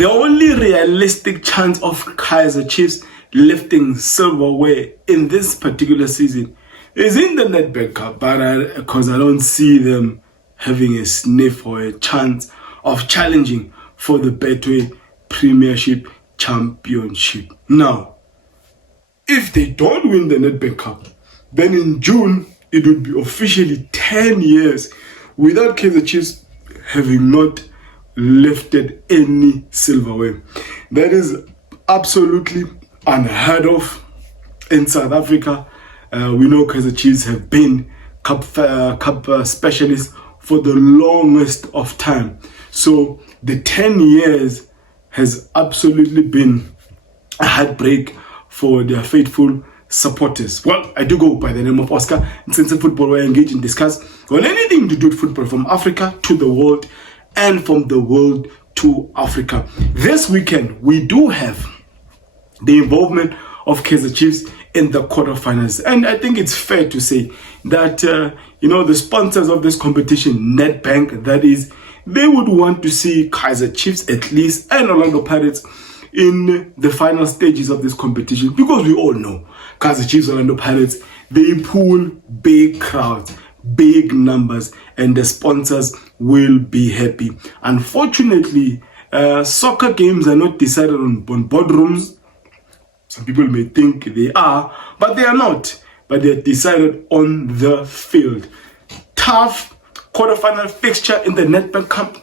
The only realistic chance of Kaizer Chiefs lifting silverware in this particular season is in the Nedbank Cup, but because I don't see them having a sniff or a chance of challenging for the Betway Premiership Championship. Now, if they don't win the Nedbank Cup, then in June it would be officially 10 years without Kaizer Chiefs having not lifted any silverware. That is absolutely unheard of in South Africa. We know Kaizer Chiefs have been cup specialists for the longest of time. So the 10 years has absolutely been a heartbreak for their faithful supporters. Well, I do go by the name of Oscar. And since football, where I engage and discuss on anything to do with football from Africa to the world and from the world to Africa. This weekend, we do have the involvement of Kaizer Chiefs in the quarterfinals. And I think it's fair to say that, the sponsors of this competition, Nedbank, that is, they would want to see Kaizer Chiefs at least and Orlando Pirates in the final stages of this competition, because we all know Kaizer Chiefs, Orlando Pirates, they pull big crowds, big numbers, and the sponsors will be happy. Unfortunately, soccer games are not decided on boardrooms. Some people may think they are, but they are not. But they are decided on the field. Tough quarterfinal fixture in the Nedbank Cup.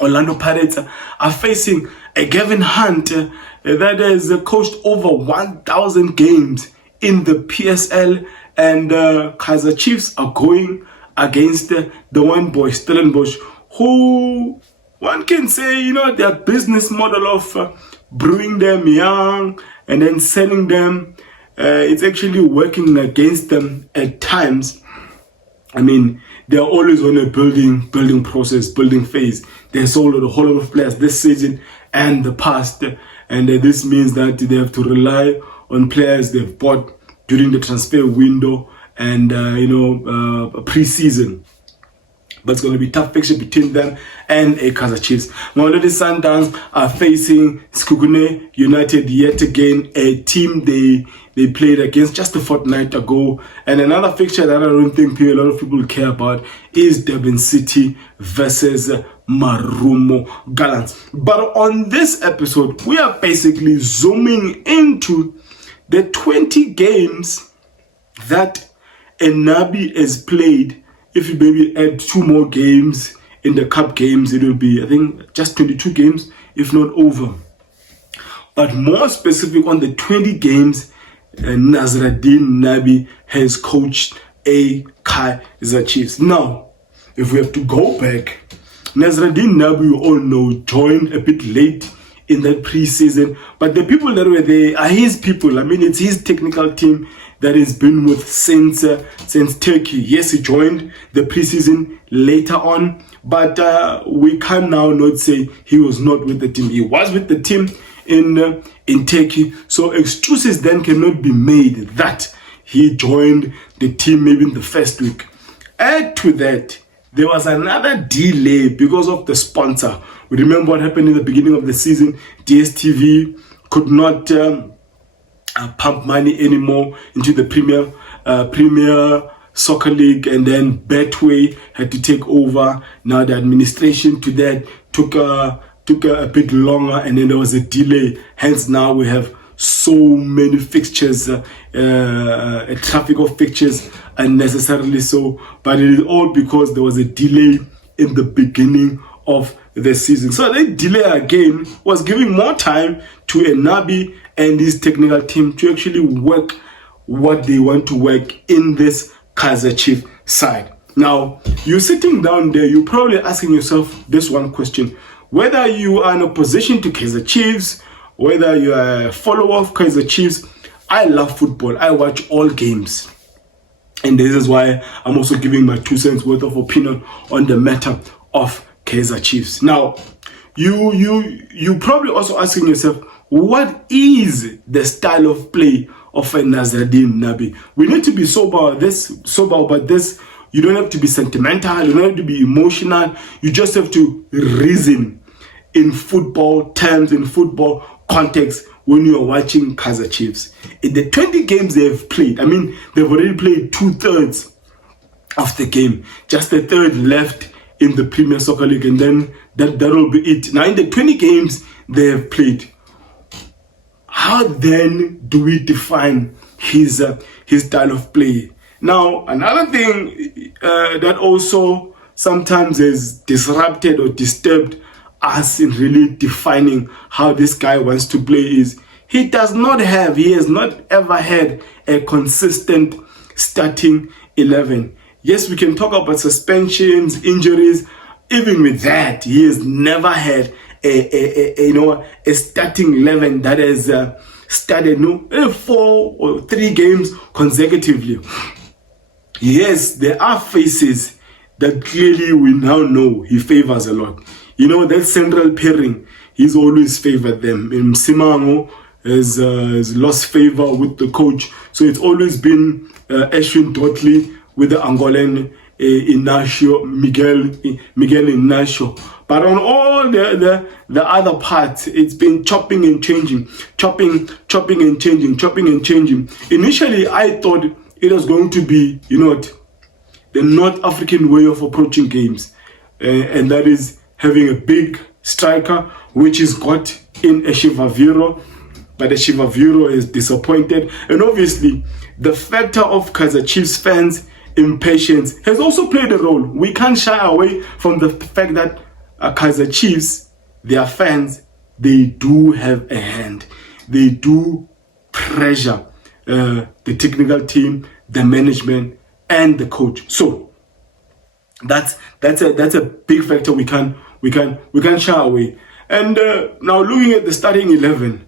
Orlando Pirates are facing a Gavin Hunt that has coached over 1,000 games in the PSL, and Kaizer Chiefs are going against the one boy Stellenbosch, who one can say, their business model of brewing them young and then selling them, it's actually working against them at times. I mean, they're always on a building process, building phase. They sold a whole lot of players this season and the past, and this means that they have to rely on players they've bought during the transfer window and pre-season. But it's going to be a tough fixture between them and Kaizer Chiefs. Mamelodi Sundowns are facing Gqeberha United yet again, a team they played against just a fortnight ago. And another fixture that I don't think a lot of people care about is Durban City versus Marumo Gallants. But on this episode, we are basically zooming into the 20 games that Nabi has played. If you maybe add 2 more games in the cup games, it will be, I think, just 22 games, if not over. But more specific on the 20 games, Nasreddine Nabi has coached Kaizer Chiefs. Now, if we have to go back, Nasreddine Nabi, you all know, joined a bit late in that pre-season, but the people that were there are his people. I mean, it's his technical team that has been with since Turkey. Yes, he joined the preseason later on, but we can now not say he was not with the team. He was with the team in Turkey, so excuses then cannot be made that he joined the team maybe in the first week. Add to that, there was another delay because of the sponsor. We remember what happened in the beginning of the season. DStv could not pump money anymore into the Premier Soccer League, and then Betway had to take over. Now the administration to that took a bit longer, and then there was a delay. Hence now we have so many fixtures, a traffic of fixtures unnecessarily so, but it is all because there was a delay in the beginning of the season. So that delay again was giving more time to Nabi and his technical team to actually work what they want to work in this Kaizer Chiefs side. Now, you're sitting down there, you're probably asking yourself this one question: whether you are in opposition to Kaizer Chiefs, whether you are a follower of Kaizer Chiefs, I love football. I watch all games. And this is why I'm also giving my 2 cents worth of opinion on the matter of Kaizer Chiefs. Now, you probably also asking yourself, what is the style of play of a Nasreddine Nabi? We need to be sober about this. You don't have to be sentimental, you don't have to be emotional, you just have to reason in football terms, in football context, when you are watching Kaizer Chiefs. In the 20 games they've played, I mean, they've already played 2/3 of the game, just a third left in the Premier Soccer League, and then that'll be it. Now, in the 20 games they have played, how then do we define his style of play? Now, another thing that also sometimes has disrupted or disturbed us in really defining how this guy wants to play is he has not ever had a consistent starting 11. Yes, we can talk about suspensions, injuries. Even with that, he has never had a starting 11 that has started 4 or 3 games consecutively. Yes, there are faces that clearly we now know he favors a lot. That central pairing, he's always favored them. In Simango has lost favor with the coach. So it's always been Ashwin Dotley with the Angolan Inacio, Miguel Inacio. But on all the other parts, it's been chopping and changing. Initially, I thought it was going to be, the North African way of approaching games. And that is having a big striker, which is got in a Shivaviro, but the Shivaviro is disappointed. And obviously, the factor of Kaizer Chiefs fans' impatience has also played a role. We can't shy away from the fact that Kaizer Chiefs, their fans, they do have a hand. They do pressure the technical team, the management, and the coach. So that's a big factor we can't shy away. And now looking at the starting 11,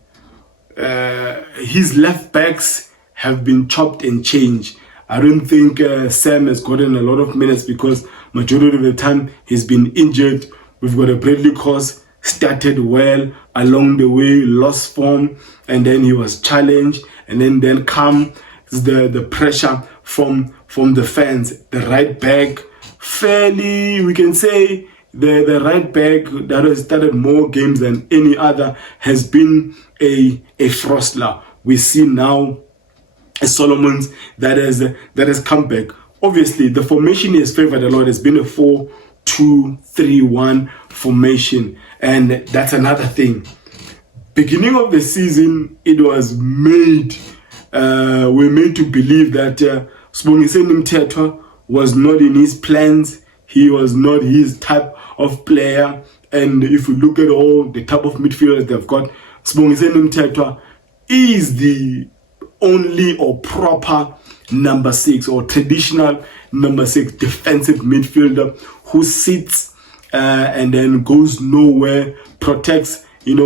his left backs have been chopped and changed. I don't think Sam has gotten a lot of minutes because majority of the time he's been injured. We've got a Bradley Cross, started well, along the way lost form, and then he was challenged, and then come the pressure from the fans. The right back, fairly, we can say, the right back that has started more games than any other has been a Frostler. We see now a Solomons that has come back. Obviously, the formation he has favored a lot has been a 4-2-3-1 formation, and that's another thing. Beginning of the season, it was made we're made to believe that Sibongiseni Mthethwa was not in his plans. He was not his type of player. And if you look at all the type of midfielders they've got, Sibongiseni Mthethwa is the only or proper number 6 or traditional number 6 defensive midfielder who sits and then goes nowhere, protects his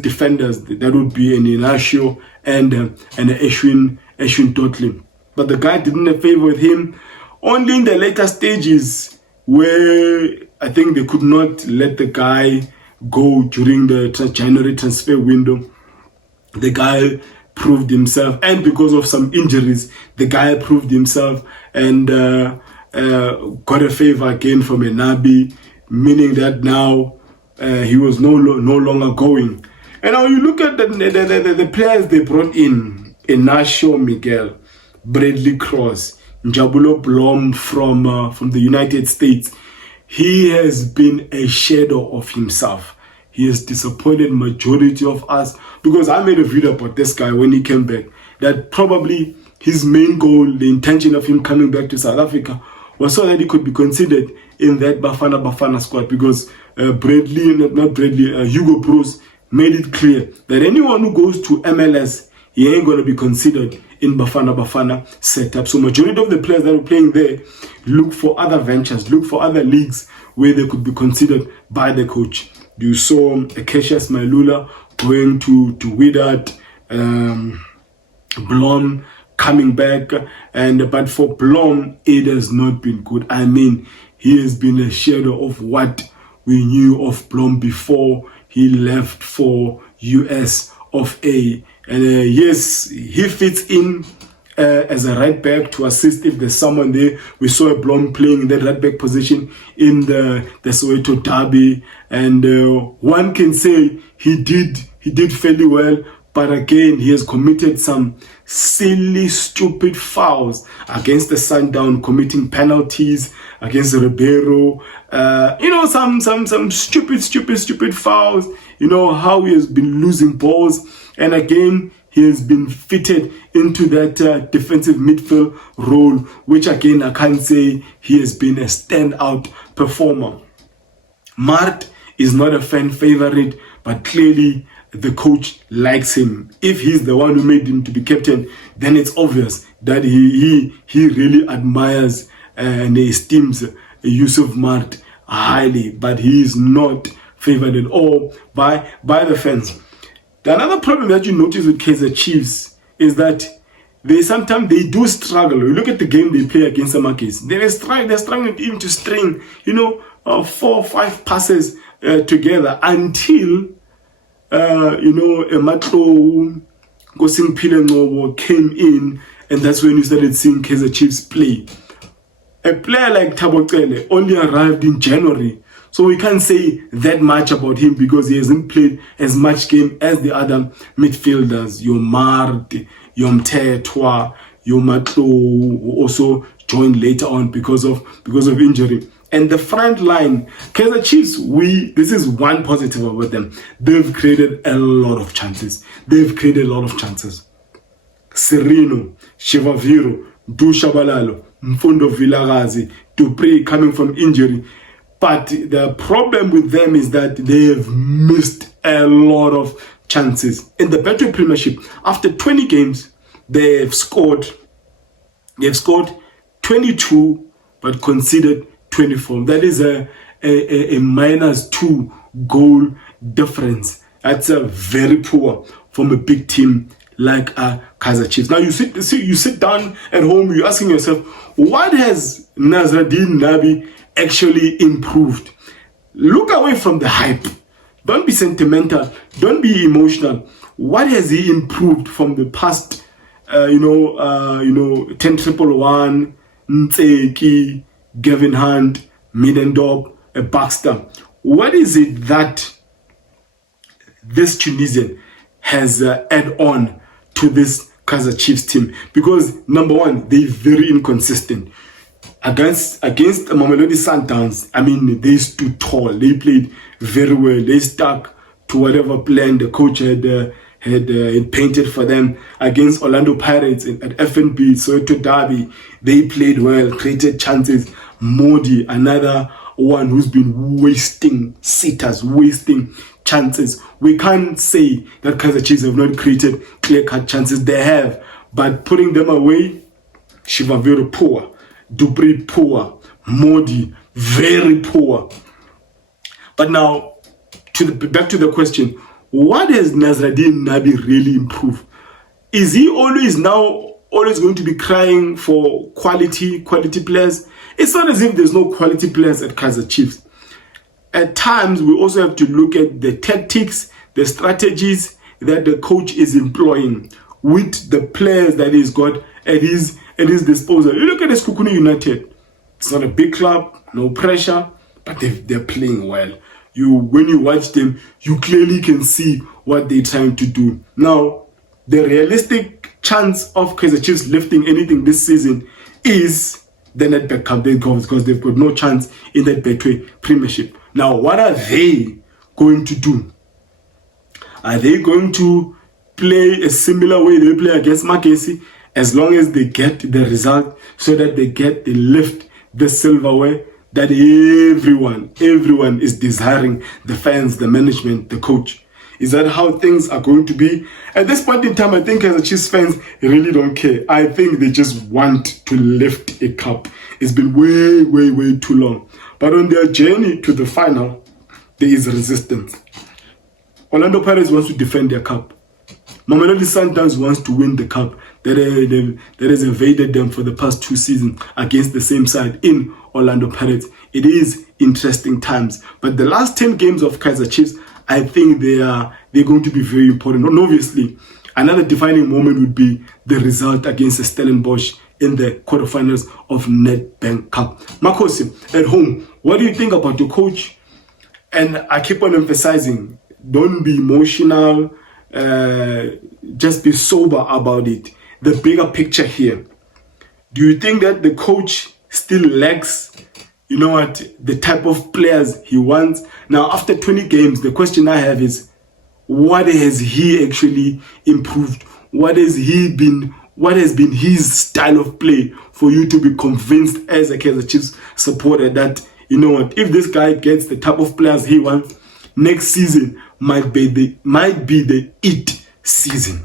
defenders. That would be an Inacio and Ashwin Dotley. But the guy didn't have favor with him. Only in the later stages where I think they could not let the guy go during the January transfer window. The guy proved himself, and because of some injuries, the guy proved himself and got a favor again from a Nabi, meaning that now he was no longer going. And now you look at the players they brought in: Inacio Miguel, Bradley Cross, Njabulo Blom from the United States. He has been a shadow of himself. He has disappointed majority of us, because I made a video about this guy when he came back, that probably his main goal, the intention of him coming back to South Africa, was so that he could be considered in that Bafana squad, because Hugo Bruce made it clear that anyone who goes to MLS, he ain't going to be considered in Bafana setup. So majority of the players that are playing there look for other ventures, look for other leagues where they could be considered by the coach. You saw Cassius Mailula going to Wydad, Blom coming back, but for Blom, it has not been good. I mean, he has been a shadow of what we knew of Blom before he left for US of A. And yes, he fits in as a right back to assist if there's someone there. We saw a Blom playing in that right back position in the Soweto derby, and one can say he did fairly well. But again, he has committed some silly, stupid fouls against the Sundown, committing penalties against Ribeiro. Some stupid fouls. You know, how he has been losing balls. And again, he has been fitted into that defensive midfield role, which again, I can't say he has been a standout performer. Mart is not a fan favorite, but clearly the coach likes him. If he's the one who made him to be captain, then it's obvious that he really admires and esteems Yusuf Mart highly, but he is not favored at all by the fans. The another problem that you notice with Kaizer Chiefs is that sometimes they do struggle. You look at the game they play against Amakhosi. They're struggling even to string 4 or 5 passes together until Matlo Gosing came in, and that's when you started seeing Kaizer Chiefs play. A player like Thabo Cele only arrived in January, so we can't say that much about him because he hasn't played as much game as the other midfielders. Your Mart, your Mtetwa, your Matlo, who also joined later on because of injury. And the front line, Kaizer Chiefs, this is one positive about them. They've created a lot of chances. Sereno, Shevaviro, Dushabalalo, Mfundo Vilagazi, Dupree coming from injury. But the problem with them is that they have missed a lot of chances. In the Betway Premiership, after 20 games, they've scored 22, but conceded 24. That is a -2 goal difference. That's a very poor from a big team like Kaizer Chiefs. Now you sit down at home, you're asking yourself, what has Nasreddine Nabi actually improved? Look away from the hype. Don't be sentimental. Don't be emotional. What has he improved from the past? 10-1-1, Ntseki, Gavin Hunt, Middendorp, Baxter. What is it that this Tunisian has add on to this Kaizer Chiefs team? Because number one, they're very inconsistent. Against Mamelodi Sundowns, I mean, they stood tall. They played very well. They stuck to whatever plan the coach had painted for them. Against Orlando Pirates at FNB, Soweto Derby, they played well, created chances. Modi, another one who's been wasting chances. We can't say that Kaizer Chiefs have not created clear-cut chances. They have, but putting them away, Shivaviro poor, Dupree poor, Modi very poor. But now, back to the question, what has Nasreddine Nabi really improved? Is he always going to be crying for quality players? It's not as if there's no quality players at Kaizer Chiefs. At times, we also have to look at the tactics, the strategies that the coach is employing with the players that he's got at his disposal. You look at the Sekhukhune United. It's not a big club, no pressure, but they're playing well. When you watch them, you clearly can see what they're trying to do. Now, the realistic chance of Kaizer Chiefs lifting anything this season is the Nedbank Cup, because they've got no chance in that Betway Premiership. Now, what are they going to do? Are they going to play a similar way they play against Amakhosi, as long as they get the result, so that they lift the silverware that everyone is desiring, the fans, the management, the coach? Is that how things are going to be? At this point in time, I think as a Chiefs fans really don't care. I think they just want to lift a cup. It's been way too long. But on their journey to the final, there is resistance. Orlando Pirates wants to defend their cup. Mamelodi Sundowns wants to win the cup that has evaded them for the past 2 seasons against the same side in Orlando Pirates. It is interesting times. But the last 10 games of Kaizer Chiefs, I think they're going to be very important. And obviously, Another defining moment would be the result against the Stellenbosch in the quarterfinals of Nedbank Cup. Amakhosi, at home, what do you think about your coach? And I keep on emphasizing, don't be emotional, just be sober about it. The bigger picture here. Do you think that the coach still lacks, the type of players he wants? Now, after 20 games, the question I have is, what has he actually improved? What has been his style of play for you to be convinced as a Kaizer Chiefs supporter that, if this guy gets the type of players he wants, next season might be the it season?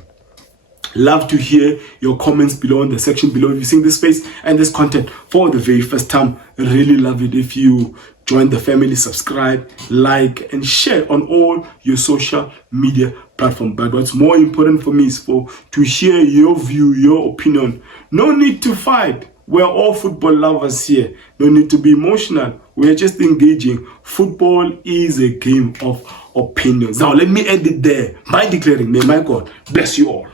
Love to hear your comments below in the section below. If you're seeing this space and this content for the very first time, really love it if you join the family, subscribe, like, and share on all your social media platforms. But what's more important for me is to hear your view, your opinion. No need to fight. We're all football lovers here. No need to be emotional. We're just engaging. Football is a game of opinions. Now, let me end it there by declaring, may my God bless you all.